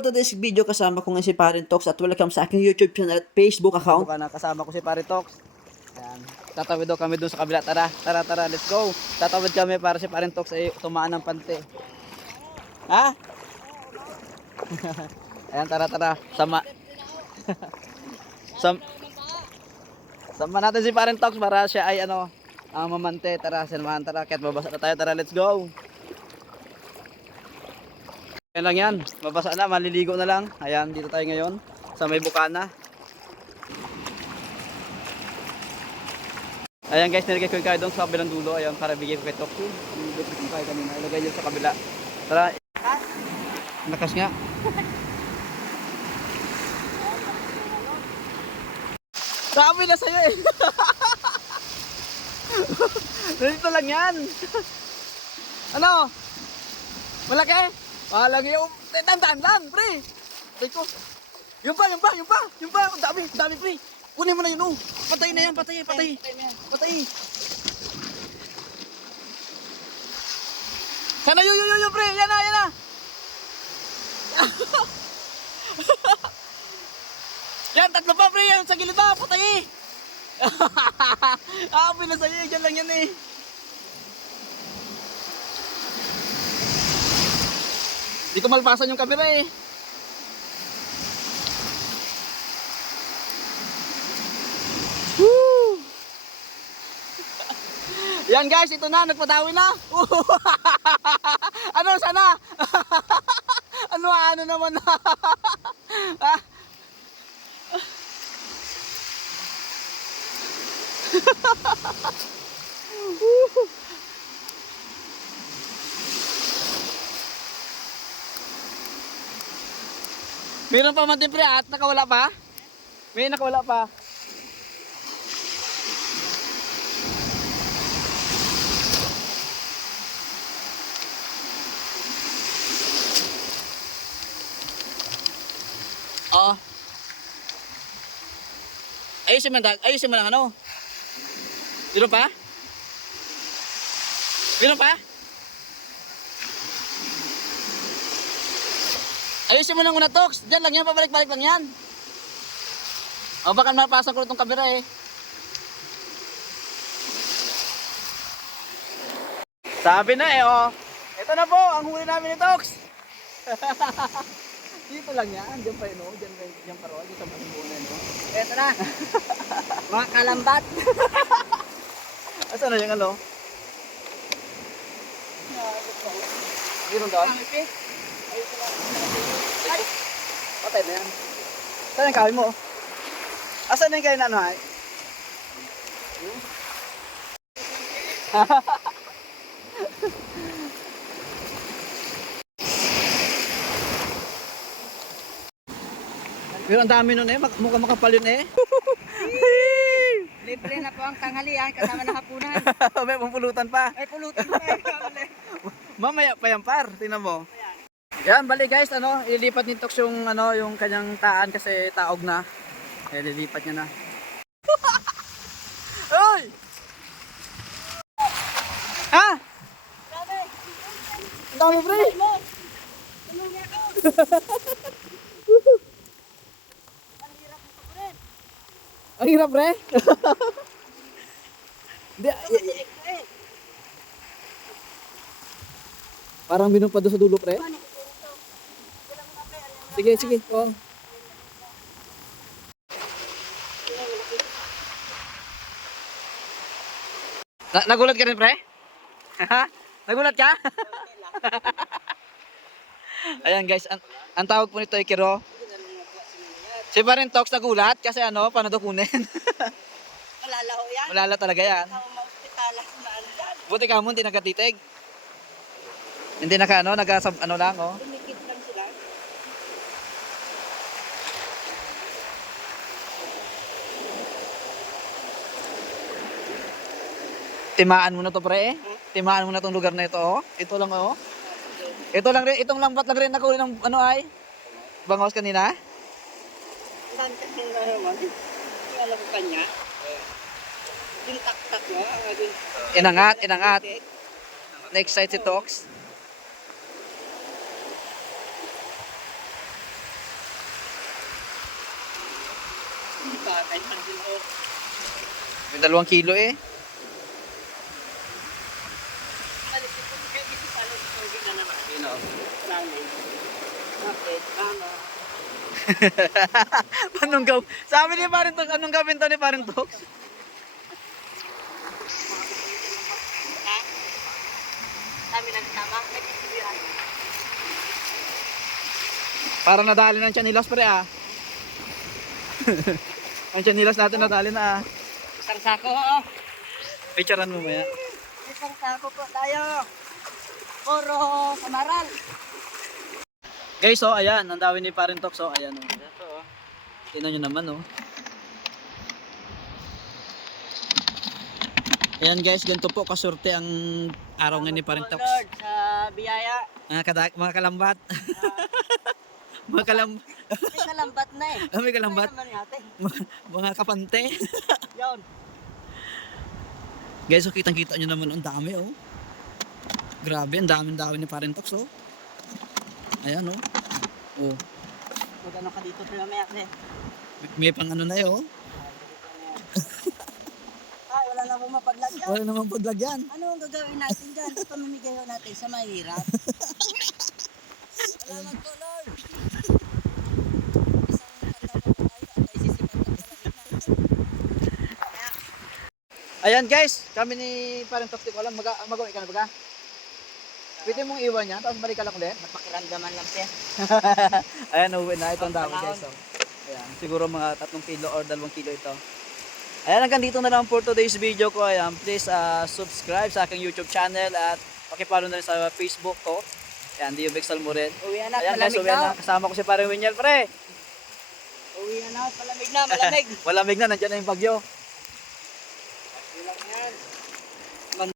For today's video, kasama ko nga si Parin Talks at welcome sa aking YouTube channel at Facebook account. Kasama ko si Parin Talks. Ayan. Tatawid daw kami doon sa kabila. Tara, let's go. Tatawid kami para si Parin Talks ay tumaan ng pante. Ha? Ayan, tara. Sama. Sama natin si Parin Talks para siya ay mamante. Tara, sinamahan, tara. Kahit babasa na tayo. Tara, let's go. Ayan lang yan, mabasa na, maliligo na lang. Ayan, dito tayo ngayon sa may bukana. Ayan guys, nilagay ko yung kaya doon sa kabilang dulo. Ayan, para bigay ko kay Tokyo. Nilagay ko yung kaya kanina, ilagay nyo sa kabila. Tara. Lakas nga. Sabi na sa'yo eh. Dito lang yan. Ano? Malaki? Malaki yung... Tandaan lang, pre! Ito. Yung pa! Ang dami, pre! Kunin mo na yun, oh! Patay na yan, patay! Sana yun, pre! Yan na! Yan, tatlo pa, pre! Yan, sa gilid pa, patay! Api na sa'yo, dyan lang yan eh! Hindi ko malpasan yung camera eh. Woo! Yan guys, ito na, nagpatawi na. Ano sana? ano naman na? Meron pa man din pre at nakawala pa? May nakawala pa. Oh. Ayusin mo lang ano? Meron pa? Ayusin mo lang muna, Tox. Diyan lang yan, pabalik-balik lang yan. O baka mapasan ko itong camera eh. Sabi na eh, oh. Ito na po, ang huli namin ni Tox. Dito lang yan, diyan pa yun, oh. Diyan pa ron, dito sa masimunan, oh. Ito na. Mga kalambat. Asa na yung ano? Meron doon? Patay na yan. Saan yung kawin mo? Asan yung kayo na ano ay? Pero ang dami nun eh, mukhang makapal yun eh. Libre na po ang tanghalian kasama ng hapunan. May pulutan pa. Ay pulutan pa eh. Mamaya pa yan par, tingnan mo. Yan, bali guys, ililipat ni Tox yung yung kanyang taan kasi taog na. Ililipat niya na. Hoy! Ha? Dami pre. Ang hirap pre. Parang binumpa doon sa dulo pre. Sige. Oh. Nagulat ka rin, pre? Nagulat ka? Ayan guys, ang tawag po nito ay Kiro. Si Parin Talks nagulat kasi paano daw kunin? Malalaho yan. Malala talaga yan. Maospitalas na ano yan. Buti ka mo, hindi nakatitig. Hindi lang, oh. Dumikit lang sila. Timaan mo na to pre eh. Timaan mo na tong lugar na ito oh. Ito lang oh. Itong lambat lang rin nakuli ng ay. Bangos kanina. Saan kasi na naman? Yung alam ko kanya. Yung tak-tak mo. Inangat. Next side si Tox. mga kahit man din o. May 2 kilo eh. Malit ito, kaya ito pala ito na naman. You know, planning. Bakit? Ano? Anong gawin? Sabi ni Parin Tox, anong gawin to ni Parin Tox? Ha? Kami nagsama, nagkikilihan. Para nadali ng chanilas pre ah. Ang chanilas natin nadali na ah. Isang sako, oo. Picturean mo maya. Isang sako po tayo. Puro kamaral. Guys, oh, ayan, ang dami ni Parin Tox, oh, ayan, oh. Ito, oh. Tingnan nyo naman, oh. Ayan guys, ganito po kasurte ang araw ngayon ni Parin Tox. Lord, sa biyaya. Mga kalambat. Mga May kalambat na eh. may kalambat. May naman natin. Mga kapante. Yun. Guys, so kitang-kita nyo naman ang dami, oh. Grabe, ang dami ni Parin Tox, oh. Ayan, oh. Oh. Mag-ano ka dito pero mamaya din. May pang ano na yun, oh. Ay, wala na pong mapaglagyan. Wala namang paglagyan. Ano ang gagawin natin dyan? Pamimigay ho natin sa mahirap. Salamat po, Lord. Ayan guys, kami ni Parin Tox, di ko alam, magawa ka na ba ka? Pwede mong iwan yan, tapos balik ka lang ulit. Napakiramdaman lang siya. Ayan, uwi na itong dami guys. So. Ayan, siguro mga 3 kilo or 2 kilo ito. Ayan, hanggang dito na lang for today's video ko. Ayan, please subscribe sa aking YouTube channel at pakipollow na rin sa Facebook ko. Ayan, Dio Bexal mo rin. Uwi na, Ayan guys, malamig uwi na. na. Kasama ko si Paring Winyel, pre. Uwi na, malamig na, malamig. Malamig na, nandiyan na yung bagyo. Ilang yan.